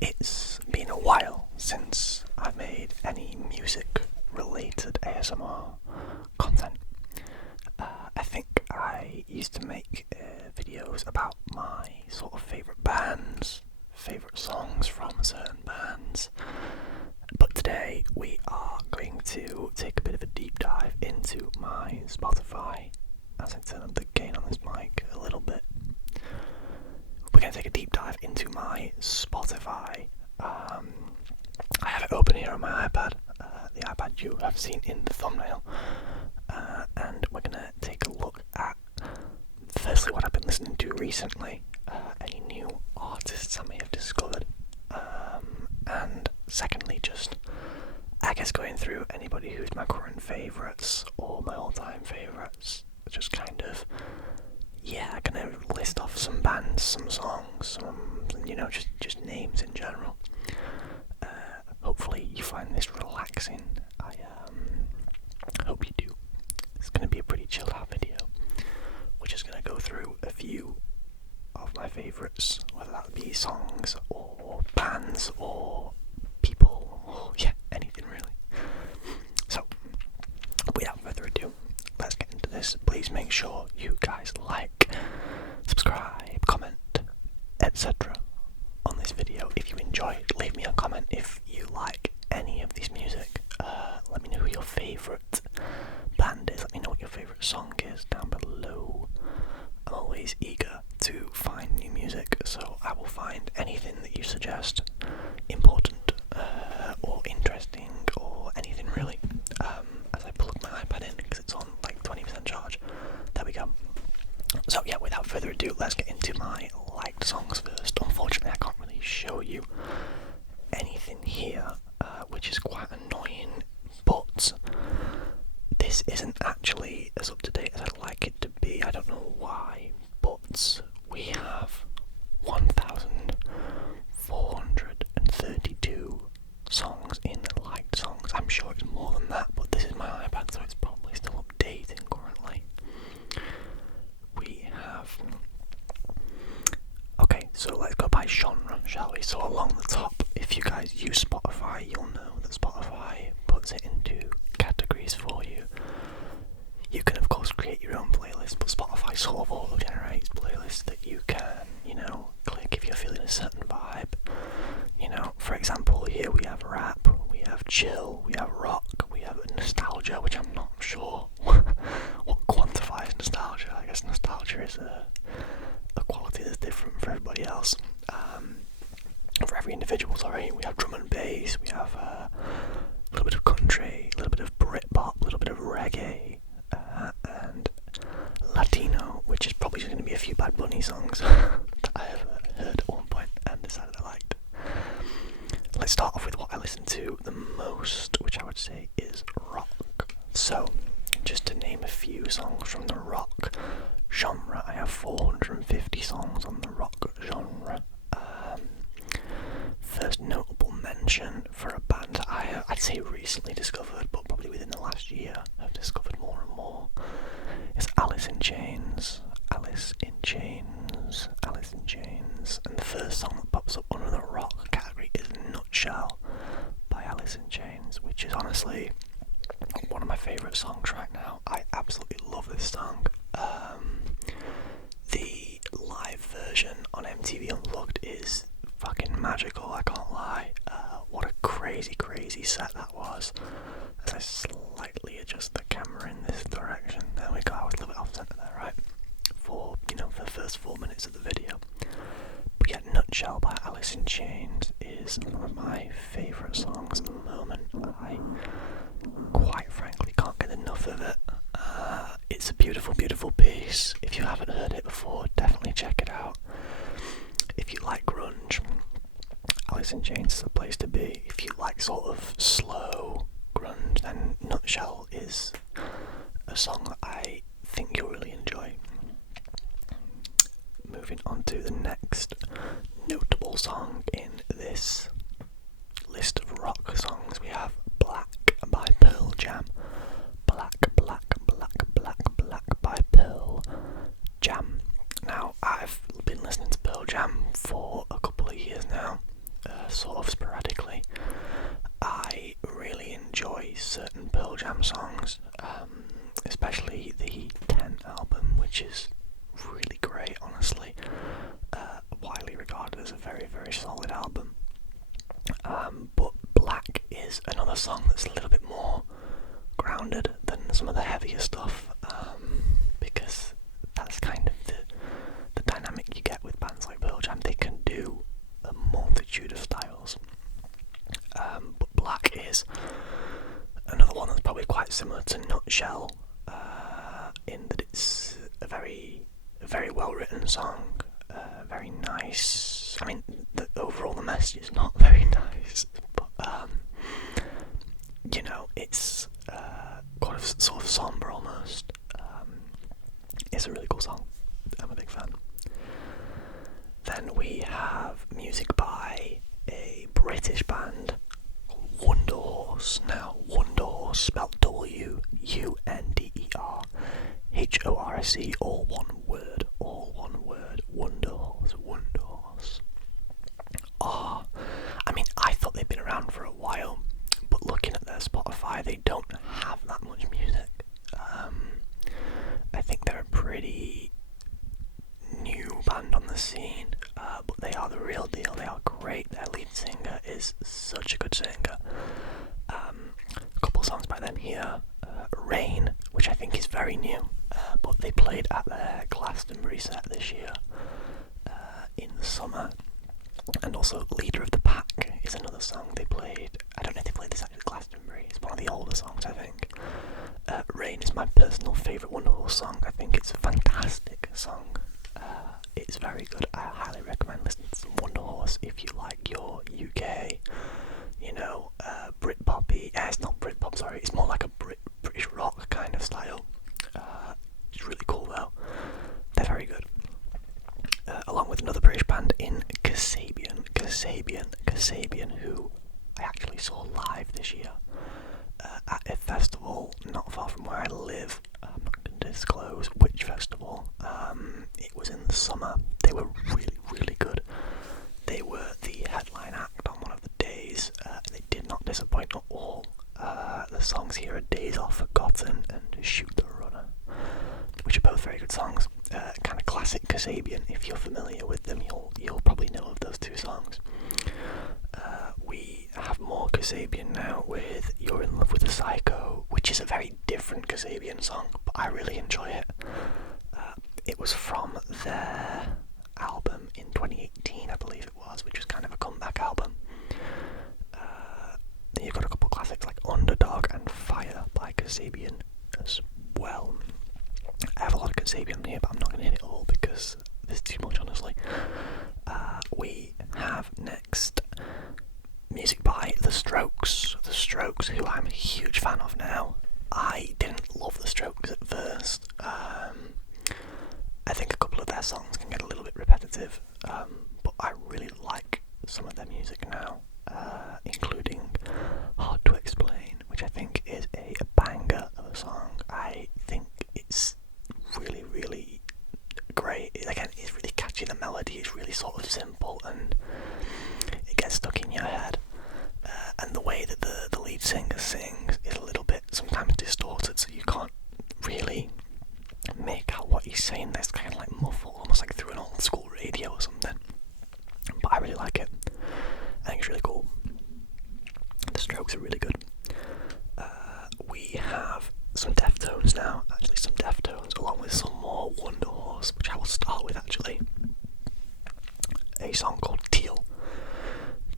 It's been a while since I made any music-related ASMR content. I think I used to make videos about my sort of favourite bands, favourite songs from certain bands, but today we are going to take a bit of a deep dive into my Spotify as I turn up the gain on this mic a little bit. We're going to take a deep dive into my Spotify. I have it open here on my iPad, the iPad you have seen in the thumbnail, and we're going to take a look at, firstly, what I've been listening to recently, any new artists I may have discovered, and secondly, just, I guess, going through anybody who's my current favourites or my all-time favourites, just kind of, I'm gonna list off some bands, some songs, some, just names in general. Hopefully you find this relaxing. I hope you do. It's gonna be a pretty chilled out video. We're just gonna go through a few of my favourites, whether that be songs or bands or people or anything really. So, without further ado, let's get into this. Please make sure you guys like, subscribe, comment, etc. on this video. If you enjoy it, leave me a comment if you like any of this music. Let me know who your favourite band is. Let me know what your favourite song is down below. I'm always eager to find new music, so I will find anything that you suggest important or interesting or anything really, as I plug my iPad in because it's on like 20% charge. There we go. So without further ado, let's get into my liked songs first. Unfortunately, I can't really show you anything here, which is quite annoying, but this isn't actually as up to date as I'd like it to be. I don't know why, but we have 1,432 songs in liked songs. I'm sure it's more than that, but this is my iPad, so it's probably still updating currently. We have... Okay, so let's go by genre, shall we? So along the top, if you guys use Spotify, you'll know that Spotify puts it into categories for you. You can of course create your own playlist, but Spotify sort of auto-generates playlists that you can, click if you're feeling a certain vibe. For example, here we have rap, we have chill, we have rock, we have nostalgia, which I'm not sure what quantifies nostalgia. I guess nostalgia is a quality that's different for everybody else. For every individual, sorry. We have drum and bass, we have a little bit of country, a little bit of Britpop, a little bit of reggae, and Latino, which is probably just going to be a few Bad Bunny songs that I have heard at one point and decided I liked. Let's start off with what I listen to the most, which I would say is rock. So, just to name a few songs from the rock genre, I have 450 songs on the rock genre. First notable mention for a band that I'd say recently discovered, but probably within the last year I've discovered more and more, is Alice in Chains. Alice in Chains, Alice in Chains. And the first song that pops up under the rock category is Nutshell by Alice in Chains, which is honestly one of my favourite songs right now. I absolutely love this song. The live version on MTV Unplugged is fucking magical, I can't lie. What a crazy set that was. As I slightly adjust the camera in this direction, there we go, I was a little bit off centre there, right? For the first 4 minutes of the video. But Nutshell by Alice in Chains is one of my favourite songs at the moment. I quite frankly can't get enough of it. It's a beautiful piece. If you haven't heard it before, definitely check it out. If you like grunge, Alice in Chains is the place to be. If you like sort of slow grunge, then Nutshell is a song that I think you'll really enjoy. Moving on to the next notable song in this list of rock songs, we have Black by Pearl Jam. Black by Pearl Jam. Now, I've been listening to Pearl Jam for a couple of years now. sort of sporadically. I really enjoy certain Pearl Jam songs, especially the 10 album, which is really great, honestly. Widely regarded as a very, very solid album. But Black is another song that's a little bit more grounded than some of the heavier stuff, because that's kind of the dynamic you get with bands like Pearl Jam. They can do a multitude of styles, but Black is another one that's probably quite similar to Nutshell, in that it's a very well written song, very nice. I mean, overall the message is not very nice, but you know, it's quite sort of somber almost. It's a really cool song. I'm a big fan. Then we have music by a British band called Wonder Horse. Now, Wonder Horse, spelled WUNDERHORSE, all one word, Wonder Horse, Wonder Horse. I mean, I thought they'd been around for a while, but looking at their Spotify, they don't have that much music. I think they're a pretty new band on the scene, but they are the real deal. They are great. Their lead singer is such a good singer. A couple songs by them here, Rain, which I think is very new, but they played at their Glastonbury set this year, in the summer. And also Leader of the Pack is another song they played. I don't know if they played this at Glastonbury. It's one of the older songs, I think. Rain is my personal favourite Wonder Horse song. I think it's a fantastic song. It's very good. I highly recommend listening to some Wonder Horse if you like your UK, you know, Britpoppy. It's not Britpop, sorry. It's more like a British rock kind of style. It's really cool though. They're very good. Along with another British band in Kasabian, who I actually saw live this year at a festival not far from where I live. I'm not going to disclose which festival. It was in the summer. They were really, really good. They were the headline act on one of the days. They did not disappoint at all. The songs here are Days Are Forgotten and Shoot the Runner, which are both very good songs. Kind of classic Kasabian. If you're familiar with them, you'll probably know of those two songs. We have more Kasabian now with You're in Love with a Psycho, which is a very different Kasabian song, but I really enjoy it. It was from their album in 2018, I believe it was, which was kind of a comeback album. Then you've got a couple classics like Underdog and Fire by Kasabian as well. I have a lot of Kasabian here, but I'm not going to hit it all because there's too much, honestly. We have next music by The Strokes. The Strokes, who I'm a huge fan of now. I didn't love The Strokes at first. I think a couple of their songs can get a little bit repetitive, but I really like some of their music now, including Hard to Explain, which I think is a banger of a song. I think it's really, really great. Again, it's really catchy. The melody is really sort of simple and it gets stuck in your head. And the way that the lead singer sings is a little bit sometimes distorted, so you can't really make out what he's saying. There's kind of like muffled, almost like through an old school radio or something. But I really like it. I think it's really cool. The Strokes are really good. We have some Deftones now, actually some Deftones, along with some more Wonder Horse, which I will start with actually. A song called Teal,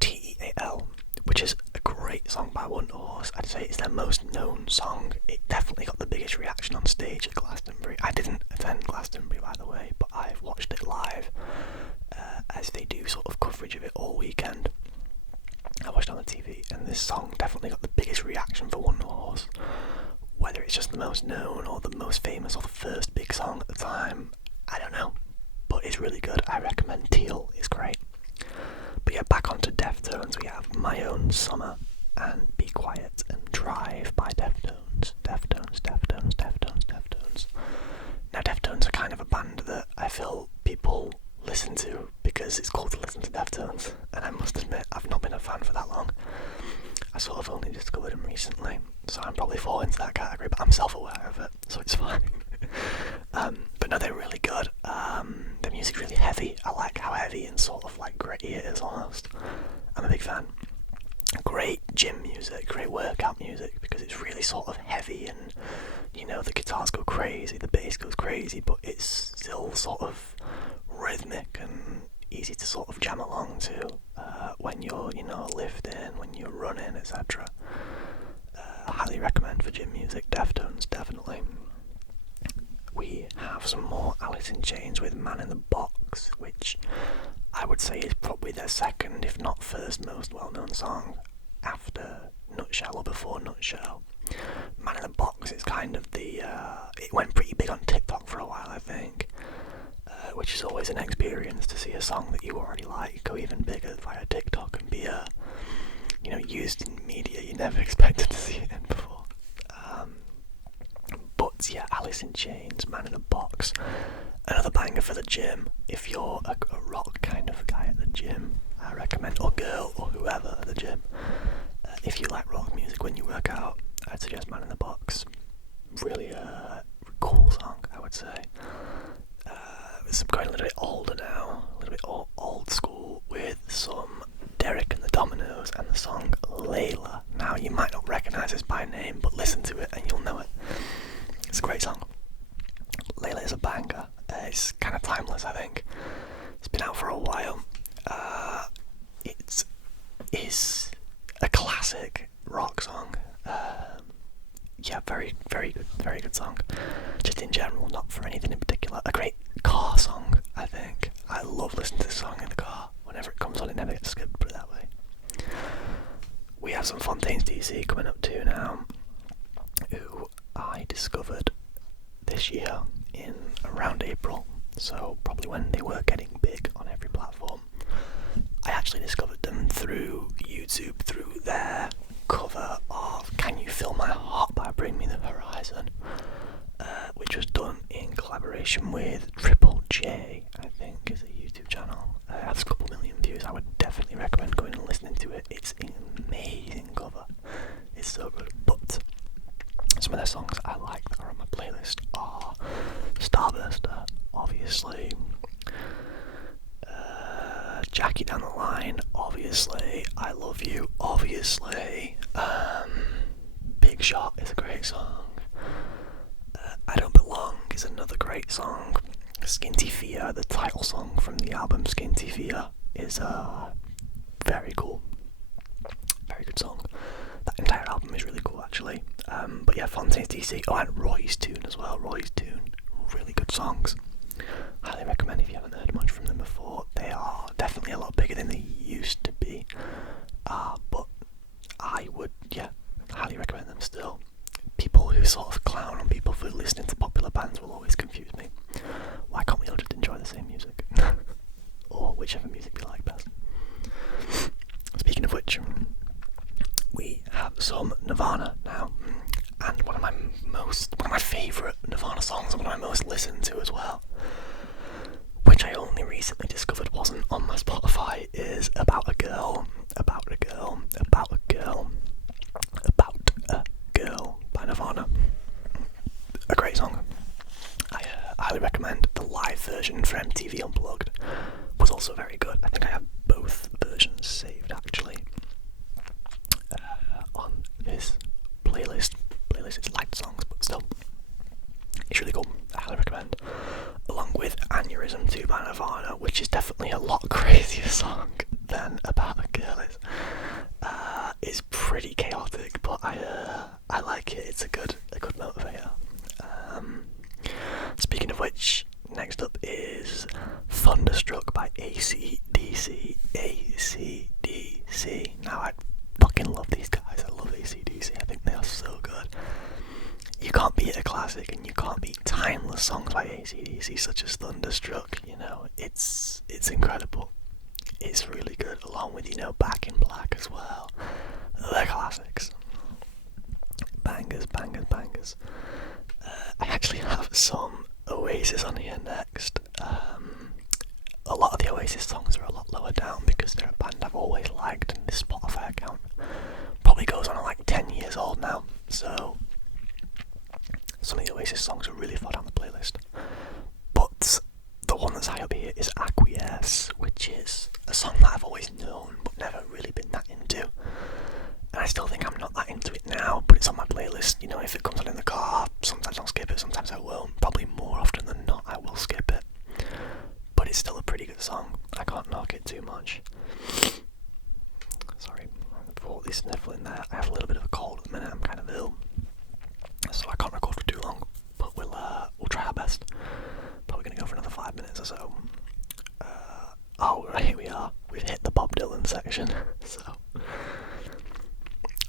Teal, which is a great song by Wonder Horse. I'd say it's their most known song. It definitely got the biggest reaction on stage at Glastonbury. I didn't attend Glastonbury, by the way, but I've watched it live, as they do sort of coverage of it all weekend. I watched it on the TV, and this song definitely got the biggest reaction for Wonder Horse. Whether it's just the most known or the most famous or the first big song at the time, I don't know, but it's really good. I recommend Teal. It's great. But yeah, back onto Deftones. We have My Own Summer and Be Quiet and Drive by Deftones. Deftones. Now Deftones are kind of a band that I feel people listen to because it's cool to listen to Deftones, and I must admit recently, so I'm probably falling into that category, but I'm self-aware of it, so it's fine. But no, they're really good. The music's really heavy. I like how heavy and sort of like gritty it is almost. I'm a big fan. Great gym music, great workout music, because it's really sort of heavy and, you know, the guitars go crazy, the bass goes crazy, but it's still sort of rhythmic and easy to sort of jam along to when you're, you know, lifting, when you're running, etc. I highly recommend for gym music. Deftones, definitely. We have some more Alice in Chains with Man in the Box, which I would say is probably their second, if not first, most well-known song after Nutshell or before Nutshell. Man in the Box is kind of the... it went pretty big on TikTok for a while, I think, which is always an experience to see a song that you already like go even bigger via TikTok and be, you know, used in media you never expected to see it in before. But yeah, Alice in Chains, Man in a Box, another banger for the gym. If you're a rock kind of guy at the gym, I recommend, or girl, or whoever at the gym, if you like rock music when you work out, I'd suggest Man in the Box. Really cool song, I would say. It's going a little bit older now, a little bit old school, with some Derek and the Dominoes and the song Layla. Now, you might not recognise this by name, but listen to it and you'll know it. It's a great song. Layla is a banger. It's kind of timeless, I think. It's been out for a while. It is a classic rock song. Yeah, very, very good song. Just in general, not for anything in particular. A great car song, I think. I love listening to this song in the car. Whenever it comes on, it never gets skipped, put it that way. We have some Fontaines DC coming up too now, who I discovered this year in around April, so probably when they were getting big on every platform. I actually discovered them through YouTube, through their cover of Can You Feel My Heart by Bring Me the Horizon, which was done in collaboration with Triple J, I think is a YouTube channel. It has a couple million views. I would definitely recommend going and listening to it. It's an amazing cover. It's so good. But some of their songs I like that are on my playlist are Starburster, obviously, Jackie Down the Line, obviously, I Love You, obviously, Big Shot is a great song, I Don't Belong is another great song, Skinty Fear, the title song from the album Skinty Fear, is very cool, very good song. That entire album is really cool, actually. But yeah, Fontaines DC. Oh, and Roy's Tune as well. Roy's Tune, really good songs. Highly recommend if you haven't heard much from them before. They are definitely a lot bigger than they used to be. But I would, yeah, highly recommend them still. People who sort of clown on people for listening to popular bands will always confuse me. Why can't we all just enjoy the same music? Or whichever music we like best. Speaking of which, we have some Nirvana now, and one of my favourite Nirvana songs, and one of my most listened to as well, which I only recently discovered wasn't on my Spotify, is About a Girl, About a Girl, About a Girl, About a Girl by Nirvana. A great song. I highly recommend. The live version for MTV Unplugged was also very good. I think I have both versions saved, actually, on this playlist. It's light songs, but still, it's really cool. I highly recommend. Along with Aneurysm 2 by Nirvana, which is definitely a lot crazier song than About a Girl is. It's pretty chaotic, but I like it. It's a good motivator. Speaking of which, next up is Thunderstruck by AC/DC. AC/DC. Now, I fucking love these guys. I love AC/DC. I think they are so good. You can't beat a classic, and you can't beat timeless songs by AC/DC, such as Thunderstruck. You know, it's incredible. It's really good, along with, you know, Back in Black as well. The classics. Bangers. I actually have some Oasis on here next. A lot of the Oasis songs are a lot lower down because they're a band I've always liked, and this Spotify account probably goes on at like 10 years old I have a little bit of a cold at the minute. I'm kind of ill, so I can't record for too long. But we'll try our best. Probably gonna go for another 5 minutes or so. Oh, right, here we are. We've hit the Bob Dylan section. So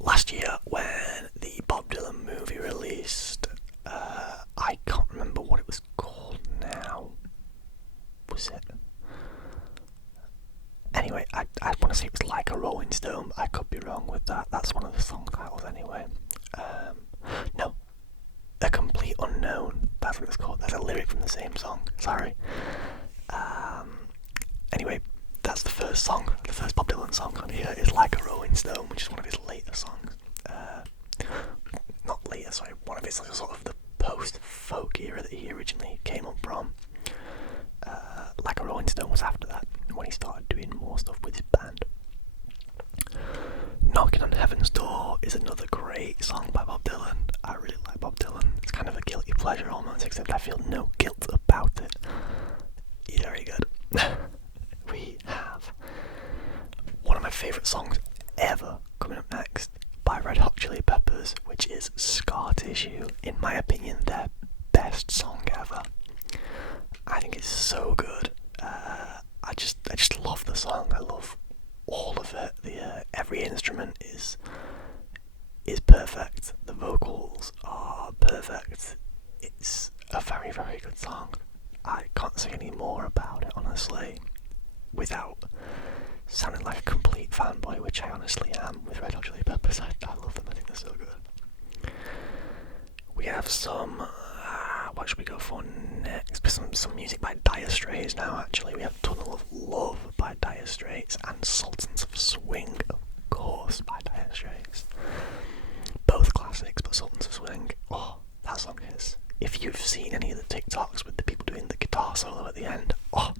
last year, when the Bob Dylan movie released, I can't remember what it was called now. Was it? Anyway, I want to say it was Like a Rolling Stone, but I could be wrong with that. That's one of the song titles anyway. No, A Complete Unknown. That's what it's called. That's a lyric from the same song. Sorry. Anyway, that's the first song. The first Bob Dylan song on here is Like a Rolling Stone, which is one of his later songs. Not later, sorry. One of his sort of the post-folk era that he originally came up from. Like a Rolling Stone was after that, when he started doing more stuff with his band. Knocking on Heaven's Door is another great song by Bob Dylan. I really like Bob Dylan. It's kind of a guilty pleasure almost, except I feel no guilt about it. He's very good. We have one of my favourite songs ever coming up next by Red Hot Chili Peppers, which is Scar Tissue. In my opinion, their best song ever. I think it's so good. I just love the song. I love all of it. Every instrument is perfect. The vocals are perfect. It's a very, very good song. I can't say any more about it, honestly, without sounding like a complete fanboy, which I honestly am with Red Hot Chili Peppers. I love them. I think they're so good. We have some. What should we go for next? Some music by Dire Straits now, actually. We have Tunnel of Love by Dire Straits and Sultans of Swing, of course, by Dire Straits. Both classics, but Sultans of Swing, oh, that song is. If you've seen any of the TikToks with the people doing the guitar solo at the end, oh,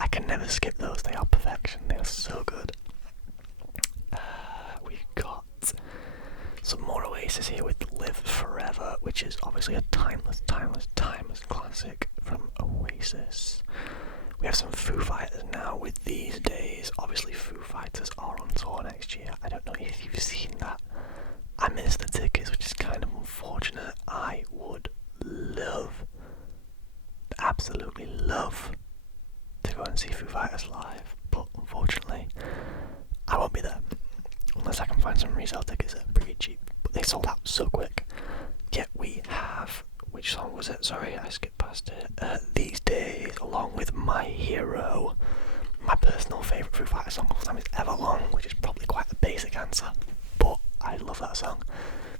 I can never skip those. They are perfection. They are so good. We've got some more Oasis here with Live Forever, which is obviously a timeless classic from Oasis. We have some Foo Fighters now with These Days. Obviously Foo Fighters are on tour next year. I don't know if you've seen that. I missed the tickets, which is kind of unfortunate. I would absolutely love to go and see Foo Fighters live, but unfortunately I won't be there. Unless I can find some resale tickets that are pretty cheap. But they sold out so quick. Yet we have... Which song was it? Sorry, I skipped past it. These Days, along with My Hero. My personal favourite Foo Fighters song of all time is Everlong, which is probably quite a basic answer. But I love that song.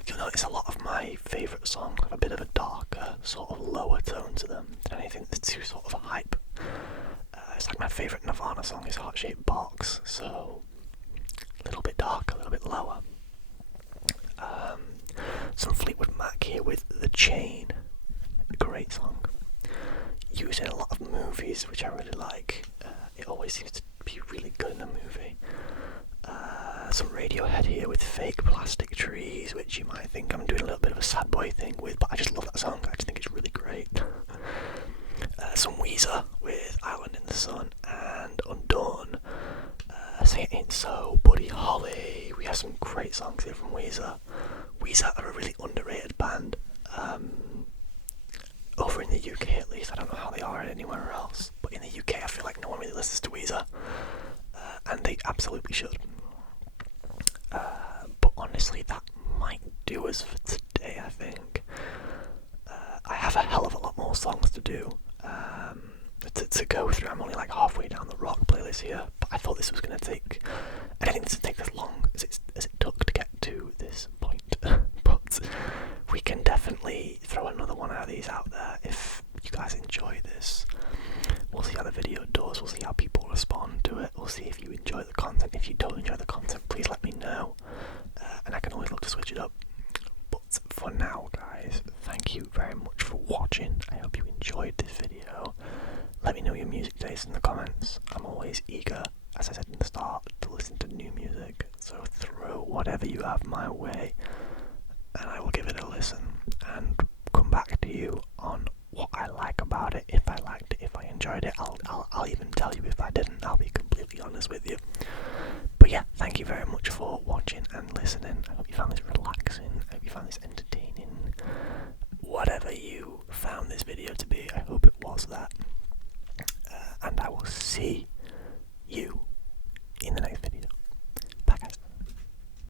You'll notice a lot of my favourite songs have a bit of a darker, sort of lower tone to them than anything that's too sort of hype. It's like my favourite Nirvana song is Heart Shaped Box, so... a little bit darker, a little bit lower. Some Fleetwood Mac here with The Chain. A great song. Used in a lot of movies, which I really like. It always seems to be really good in a movie. Some Radiohead here with Fake Plastic Trees, which you might think I'm doing a little bit of a sad boy thing with, but I just love that song. I just think it's really great. Some Weezer with Island in the Sun and Undone. Say It Ain't So, Buddy Holly. We have some great songs here from Weezer. Weezer are a really underrated band. Over in the UK at least. I don't know how they are anywhere else. But in the UK I feel like no one really listens to Weezer. And they absolutely should. But honestly that might do us for today, I think. I have a hell of a lot more songs to do. To go through. I'm only like halfway down the rock playlist here, but I thought this was going to take... I didn't think this would take as long as it took to get to this point, but we can definitely throw another one of these out there if you guys enjoy this. We'll see how the video does, we'll see how people respond to it, we'll see if you enjoy the content. If you don't enjoy the content, please let me know, and I can always look to switch it up. But for now, guys, thank you very much for watching. I hope you enjoyed this video. Let me know your music taste in the comments. I'm always eager, as I said in the start, to listen to new music. So throw whatever you have my way, and I will give it a listen and come back to you on what I like about it. If I liked it, if I enjoyed it, I'll even tell you if I didn't. I'll be completely honest with you. But yeah, thank you very much for watching, whatever you found this video to be. I hope it was that. And I will see you in the next